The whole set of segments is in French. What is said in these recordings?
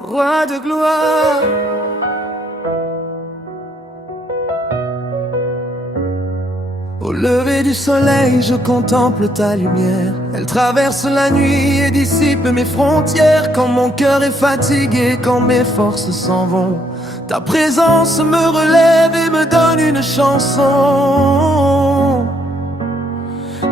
Roi de gloire. Au lever du soleil, je contemple ta lumière. Elle traverse la nuit et dissipe mes frontières. Quand mon cœur est fatigué, quand mes forces s'en vont, ta présence me relève et me donne une chanson.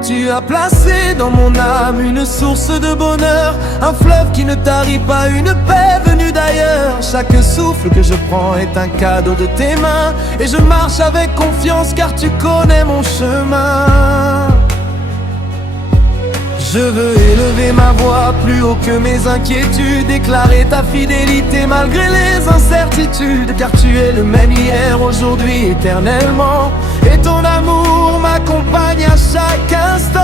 Tu as placé dans mon âme une source de bonheur, un fleuve qui ne tarit pas, une paix venue d'ailleurs. Chaque souffle que je prends est un cadeau de tes mains, et je marche avec confiance car tu connais mon chemin. Je veux élever ma voix plus haut que mes inquiétudes, déclarer ta fidélité malgré les incertitudes. Car tu es le même hier, aujourd'hui, éternellement, et ton amour m'accompagne à chaque instant.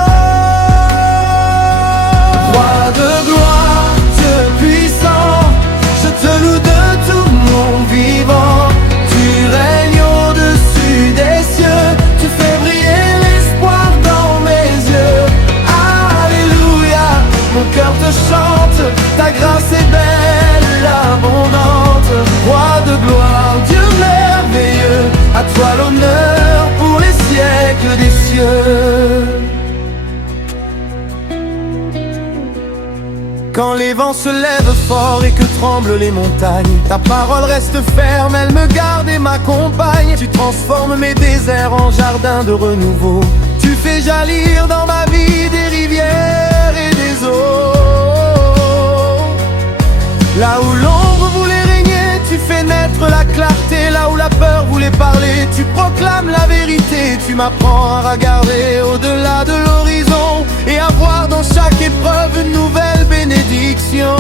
Roi de gloire, Dieu puissant, je te loue de tout mon vivant. Tu règnes au-dessus des cieux, tu fais briller l'espoir dans mes yeux. Mon cœur te chante, ta grâce est belle, abondante. Roi de gloire, Dieu merveilleux, à toi l'honneur pour les siècles des cieux. Quand les vents se lèvent fort et que tremblent les montagnes, ta parole reste ferme, elle me garde et m'accompagne. Tu transformes mes déserts en jardins de renouveau. Tu fais jaillir dans ma vie des rivières et des eaux. Là où l'ombre voulait régner, tu fais naître la clarté. Là où la peur voulait parler, tu proclames la vérité. Tu m'apprends à regarder au-delà de l'horizon et à voir dans chaque épreuve une nouvelle bénédiction.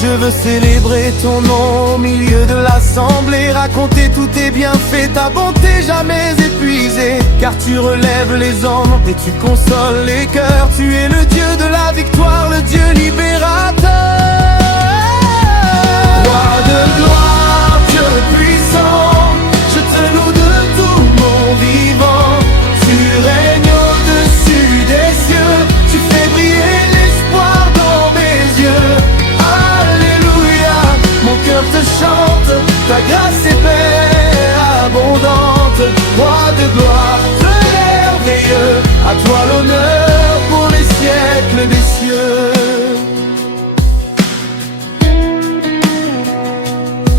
Je veux célébrer ton nom au milieu de l'assemblée, raconter tous tes bienfaits, ta bonté jamais épuisée. Car tu relèves les hommes et tu consoles les cœurs. Tu es le Dieu de la victoire, le Dieu libérateur. Roi de gloire, Dieu puissant, je te loue de tout mon vivant. Tu règnes au-dessus des cieux, tu fais briller l'espoir dans mes yeux. Mon cœur te chante, ta grâce est belle, abondante. Roi de gloire, Dieu merveilleux, à toi l'honneur pour les siècles des cieux.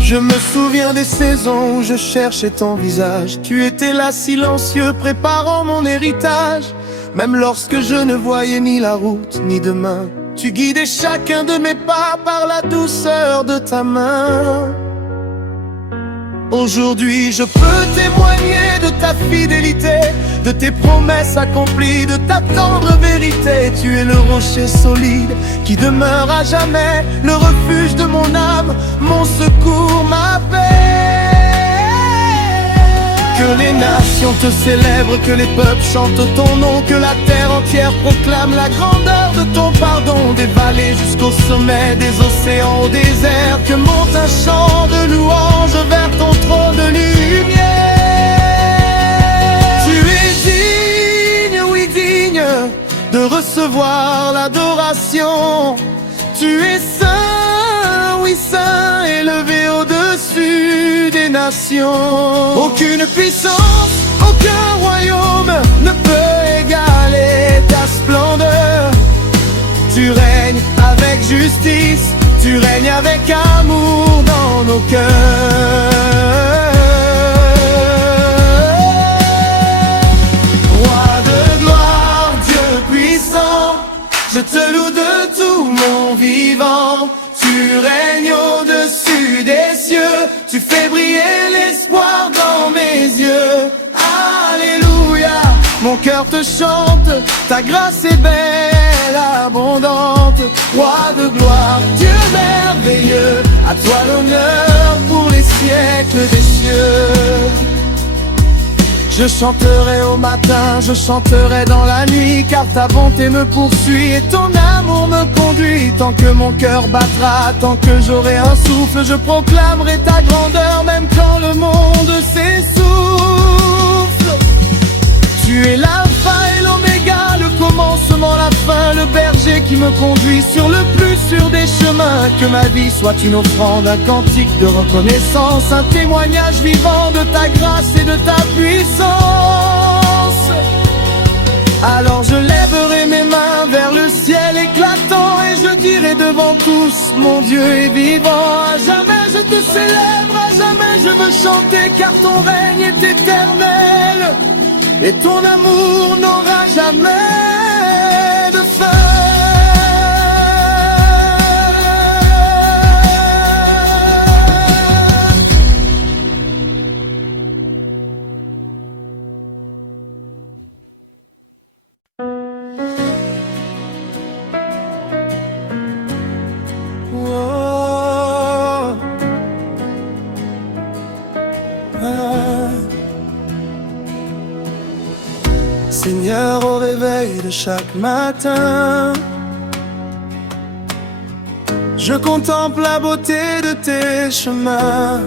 Je me souviens des saisons où je cherchais ton visage. Tu étais là silencieux, préparant mon héritage. Même lorsque je ne voyais ni la route, ni demain, tu guidais chacun de mes pas par la douceur de ta main. Aujourd'hui je peux témoigner de ta fidélité, de tes promesses accomplies, de ta tendre vérité. Tu es le rocher solide qui demeure à jamais, le refuge de mon âme, mon secours, ma paix. Que les nations te célèbrent, que les peuples chantent ton nom, que la terre entière proclame la grandeur de ton pardon. Des vallées jusqu'au sommet, des océans au désert, que monte un chant de louange vers ton trône de lumière. Tu es digne, oui digne, de recevoir l'adoration. Tu es saint, oui saint, élevé au-dessus des nations. Aucune puissance, aucun royaume ne peut égaler ta splendeur. Tu règnes avec justice, tu règnes avec amour dans nos cœurs. Roi de gloire, Dieu puissant, je te loue de tout mon vivant. Tu règnes au-dessus des cieux, tu fais briller l'espoir dans mes yeux. Alléluia, mon cœur te chante, ta grâce est belle, abondante. Roi de gloire, Dieu merveilleux, à toi l'honneur pour les siècles des cieux. Je chanterai au matin, je chanterai dans la nuit, car ta bonté me poursuit et ton amour me conduit. Tant que mon cœur battra, tant que j'aurai un souffle, je proclamerai ta grandeur, même quand le monde s'essouffle. Tu es l'alpha et l'oméga, le commencement, la fin, le berger qui me conduit sur le plus sûr des chemins, que ma vie soit une offrande, un cantique de reconnaissance, un témoignage vivant de ta grâce et de ta puissance. Alors je lèverai mes mains vers le ciel éclatant et je dirai devant tous, mon Dieu est vivant. À jamais je te célèbre, à jamais je veux chanter, car ton règne est éternel et ton amour n'aura jamais de fin. Seigneur, au réveil de chaque matin, je contemple la beauté de tes chemins.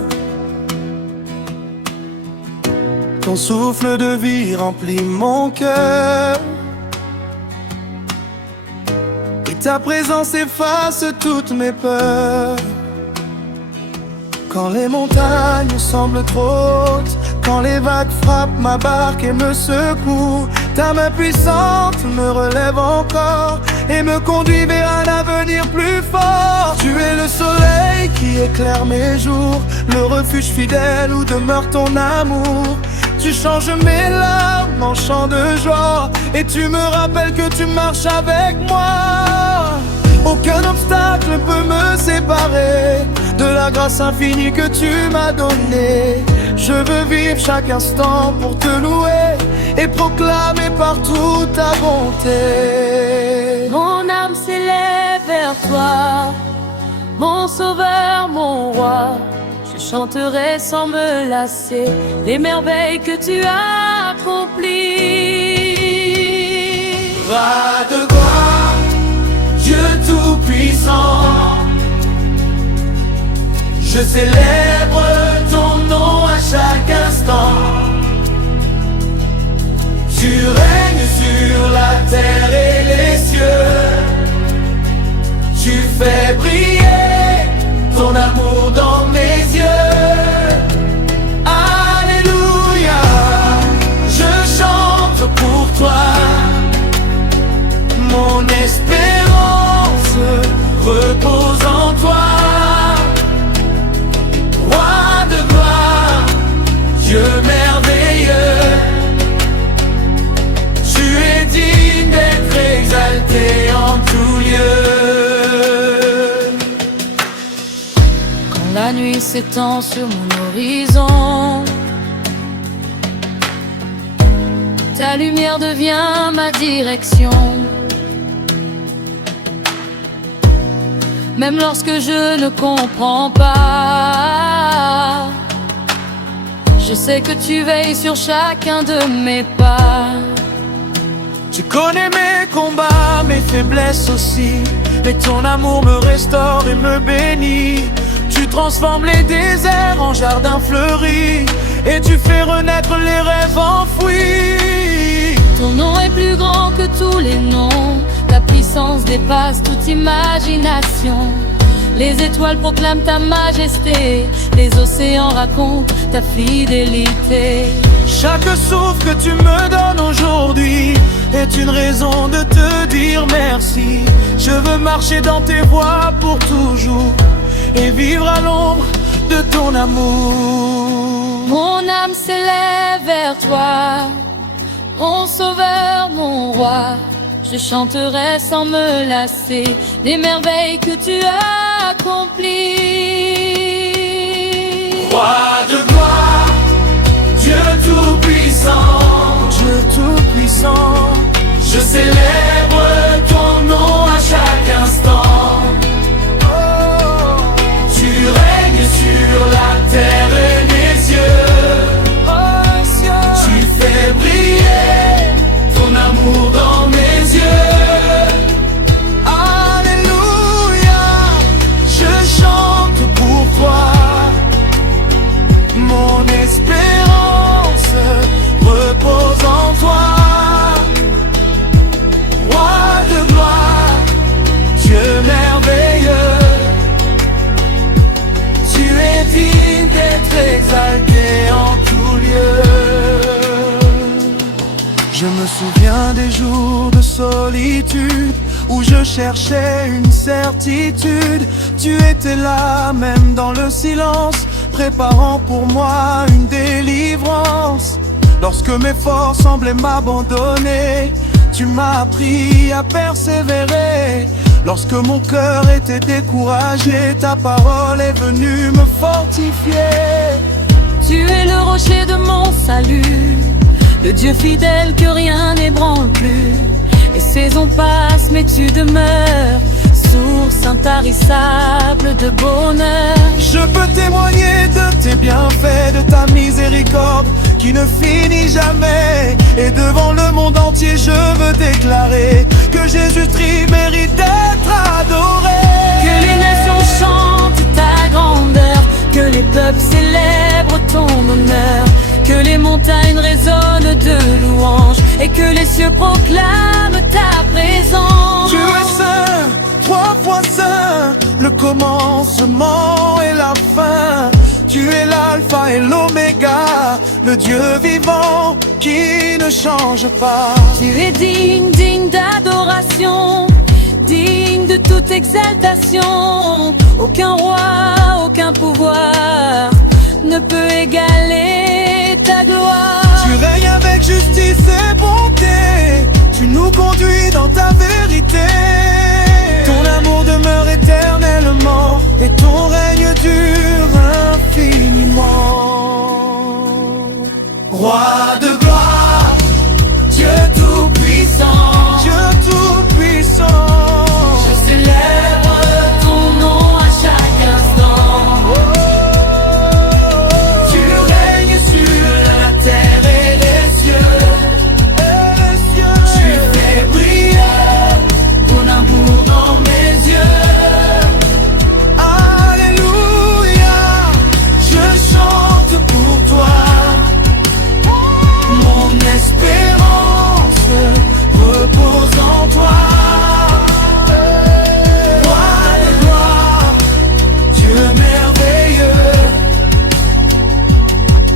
Ton souffle de vie remplit mon cœur et ta présence efface toutes mes peurs. Quand les montagnes semblent trop hautes, quand les vagues frappent ma barque et me secouent, ta main puissante me relève encore et me conduit vers un avenir plus fort. Tu es le soleil qui éclaire mes jours, le refuge fidèle où demeure ton amour. Tu changes mes larmes en chants de joie et tu me rappelles que tu marches avec moi. Aucun obstacle peut me séparer de la grâce infinie que tu m'as donnée. Je veux vivre chaque instant pour te louer et proclamer partout ta bonté. Mon âme s'élève vers toi, mon sauveur, mon roi. Je chanterai sans me lasser les merveilles que tu as accomplies. Roi de gloire, Dieu tout-puissant, je célèbre ton nom à chaque instant. Tu règnes sur la terre et les cieux. Tu fais briller ton amour dans mes yeux. Alléluia, je chante pour toi. Mon espérance repose en toi. Roi de gloire, Dieu merveilleux, tu es digne d'être exalté en tout lieu. Quand la nuit s'étend sur mon horizon, ta lumière devient ma direction. Même lorsque je ne comprends pas, je sais que tu veilles sur chacun de mes pas. Tu connais mes combats, mes faiblesses aussi, mais ton amour me restaure et me bénit. Tu transformes les déserts en jardins fleuris et tu fais renaître les rêves enfouis. Ton nom est plus grand que tous les noms, ta puissance dépasse toute imagination. Les étoiles proclament ta majesté, les océans racontent ta fidélité. Chaque souffle que tu me donnes aujourd'hui est une raison de te dire merci. Je veux marcher dans tes voies pour toujours et vivre à l'ombre de ton amour. Mon âme s'élève vers toi, mon sauveur, mon roi. Je chanterai sans me lasser les merveilles que tu as accomplies. Roi de gloire, Dieu tout-puissant, Dieu tout-puissant, je célèbre ton nom à chaque instant. Oh, tu règnes sur la terre et les cieux. Oh, tu fais briller ton amour dans mes yeux. Alléluia, je chante cherchais une certitude. Tu étais là, même dans le silence, préparant pour moi une délivrance. Lorsque mes forces semblaient m'abandonner, tu m'as appris à persévérer. Lorsque mon cœur était découragé, ta parole est venue me fortifier. Tu es le rocher de mon salut, le Dieu fidèle que rien n'ébranle plus. Les saisons passent mais tu demeures, source intarissable de bonheur. Je peux témoigner de tes bienfaits, de ta miséricorde qui ne finit jamais. Et devant le monde entier je veux déclarer que Jésus-Christ mérite d'être adoré. Que les nations chantent ta grandeur, que les peuples célèbrent ton honneur, que les montagnes résonnent de louanges et que les cieux proclament ta présence. Tu es saint, 3 fois saint, le commencement et la fin. Tu es l'alpha et l'oméga, le Dieu vivant qui ne change pas. Tu es digne, digne d'adoration, digne de toute exaltation. Aucun roi, aucun pouvoir ne peut égaler ta gloire. Tu règnes avec justice et bonté, tu nous conduis dans ta vérité. Ton amour demeure éternellement et ton règne dure infiniment. Roi de gloire, Dieu tout-puissant, Dieu tout-puissant, Je célèbre ton nom à chaque instant. Tu règnes sur la terre et les cieux, Tu fais briller ton amour dans mes yeux. Alléluia, je chante pour toi. Mon espérance repose en toi. Roi de gloire, Dieu merveilleux,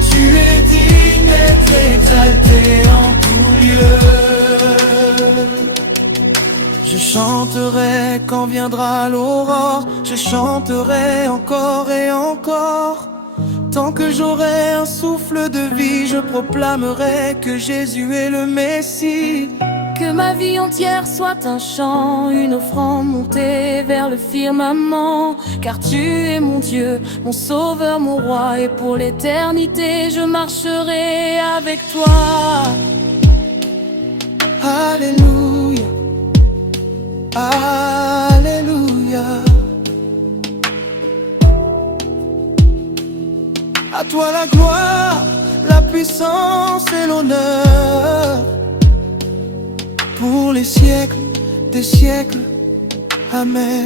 tu es digne d'être exalté en tout lieu. Je chanterai quand viendra l'aurore, je chanterai encore et encore. Tant que j'aurai un souffle de vie, je proclamerai que Jésus est le Messie. Que ma vie entière soit un chant, une offrande montée vers le firmament. Car tu es mon Dieu, mon sauveur, mon roi, et pour l'éternité je marcherai avec toi. Alléluia, Alléluia. À toi la gloire, la puissance et l'honneur, pour les siècles des siècles. Amen.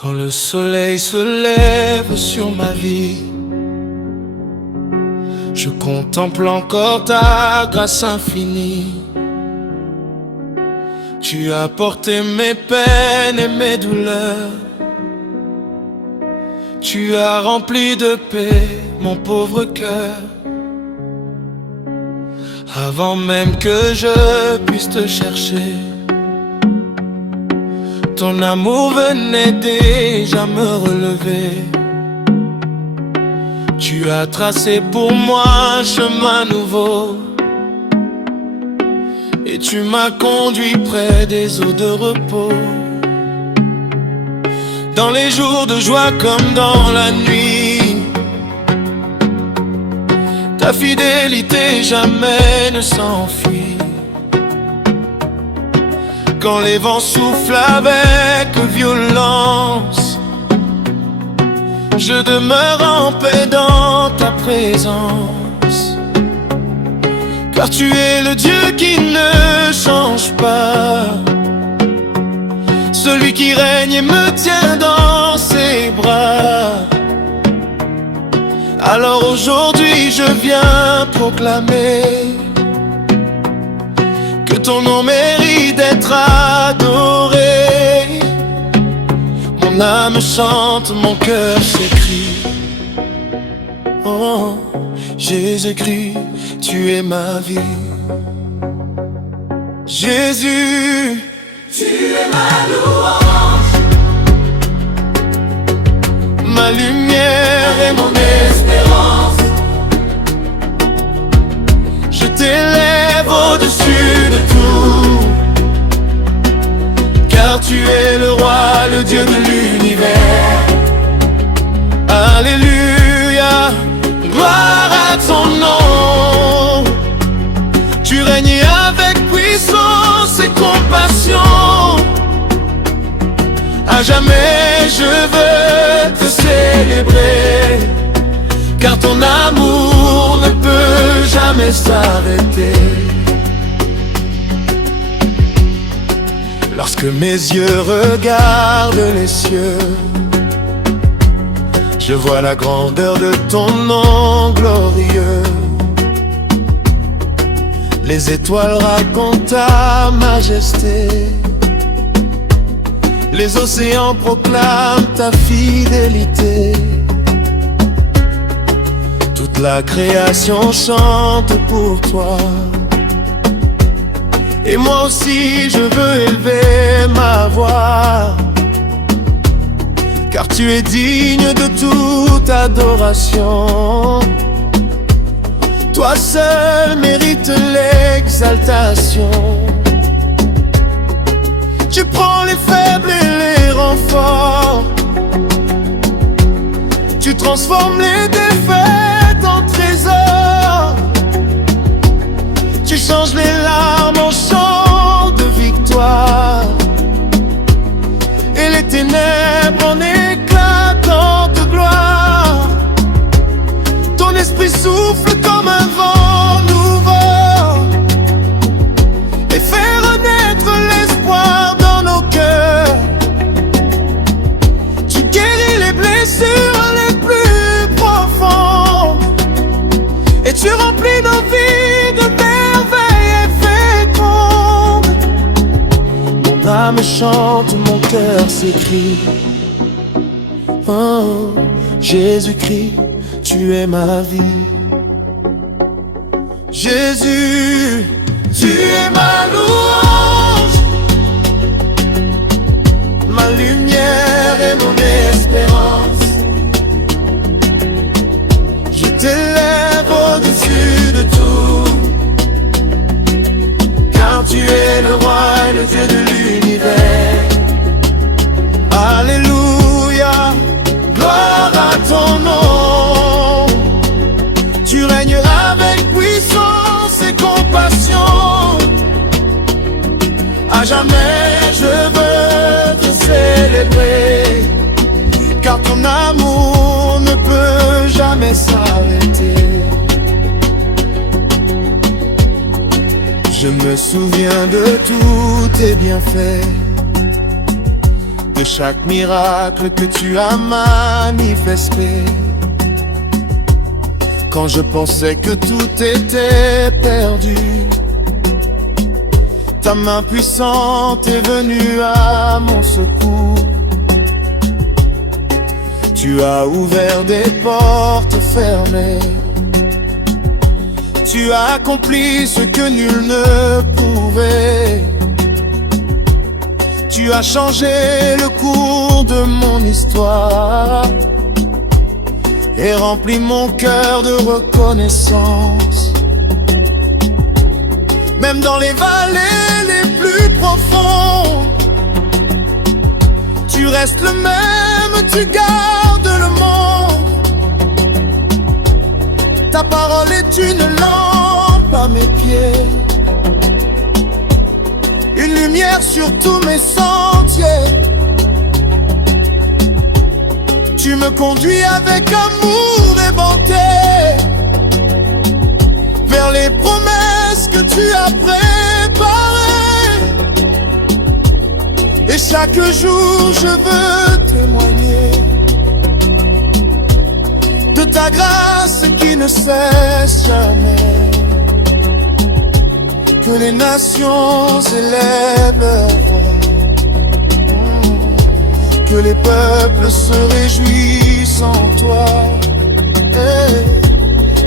Quand le soleil se lève sur ma vie, je contemple encore ta grâce infinie. Tu as porté mes peines et mes douleurs, tu as rempli de paix mon pauvre cœur. Avant même que je puisse te chercher, ton amour venait déjà me relever. Tu as tracé pour moi un chemin nouveau, et tu m'as conduit près des eaux de repos. Dans les jours de joie comme dans la nuit, ta fidélité jamais ne s'enfuit. Quand les vents soufflent avec violence, je demeure en paix dans ta présence. Car tu es le Dieu qui ne change pas, celui qui règne et me tient dans ses bras. Alors aujourd'hui je viens proclamer que ton nom mérite d'être adoré. Mon âme chante, mon cœur s'écrie. Oh, Jésus-Christ, tu es ma vie. Jésus, tu es ma louange, ma lumière et mon espérance. Je t'élève au-dessus de tout, car tu es le roi, le Dieu de l'univers. Alléluia, gloire à ton nom. Tu règnes avec puissance et compassion. À jamais je veux te célébrer, car ton amour ne peut jamais s'arrêter. Lorsque mes yeux regardent les cieux, je vois la grandeur de ton nom glorieux. Les étoiles racontent ta majesté, les océans proclament ta fidélité. Toute la création chante pour toi, et moi aussi je veux élever ma voix, car tu es digne de toute adoration. Toi seul mérites l'exaltation. Tu prends les faibles et les rends forts. Tu transformes les défaites en trésors. Tu changes les larmes en chants de victoire, et les ténèbres en éclatants de gloire. Ton esprit souffle comme un vent nouveau et fait renaître l'espoir dans nos cœurs. Tu guéris les blessures les plus profondes, et tu remplis nos vies de merveilles fécondes. Mon âme chante, mon cœur s'écrie. Oh, Jésus-Christ, tu es ma vie. Jésus, tu es ma louange, ma lumière et mon espérance. Je t'élève au-dessus de tout, car tu es le roi et le Dieu de l'univers. Alléluia, gloire à ton nom. Tu règnes avec puissance et compassion. À jamais je veux te célébrer, car ton amour ne peut jamais s'arrêter. Je me souviens de tous tes bienfaits, de chaque miracle que tu as manifesté. Quand je pensais que tout était perdu, ta main puissante est venue à mon secours. Tu as ouvert des portes fermées, tu as accompli ce que nul ne pouvait. Tu as changé le cours de mon histoire et rempli mon cœur de reconnaissance. Même dans les vallées les plus profondes, tu restes le même, tu gardes le monde. Ta parole est une lampe à mes pieds, une lumière sur tous mes sentiers. Tu me conduis avec amour et bonté vers les promesses que tu as préparées. Et chaque jour je veux témoigner de ta grâce qui ne cesse jamais. Que les nations élèvent leur voix, que les peuples se réjouissent en toi,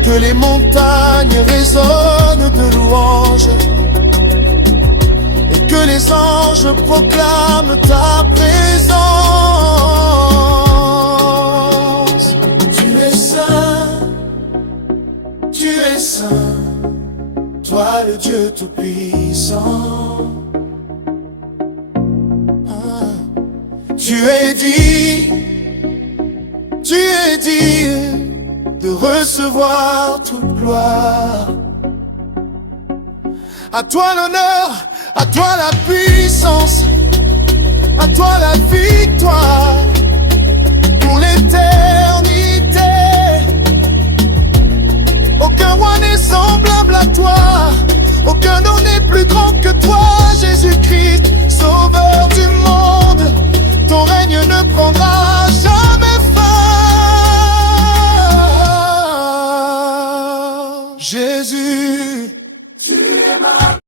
que les montagnes résonnent de louanges, et que les anges proclament ta présence. Tu es saint, toi le Dieu Tout-Puissant. Tu es dit de recevoir toute gloire. À toi l'honneur, à toi la puissance, à toi la victoire pour l'éternité. Aucun roi n'est semblable à toi, aucun nom n'est plus grand que toi, Jésus-Christ, Sauveur du monde. Ton règne ne prendra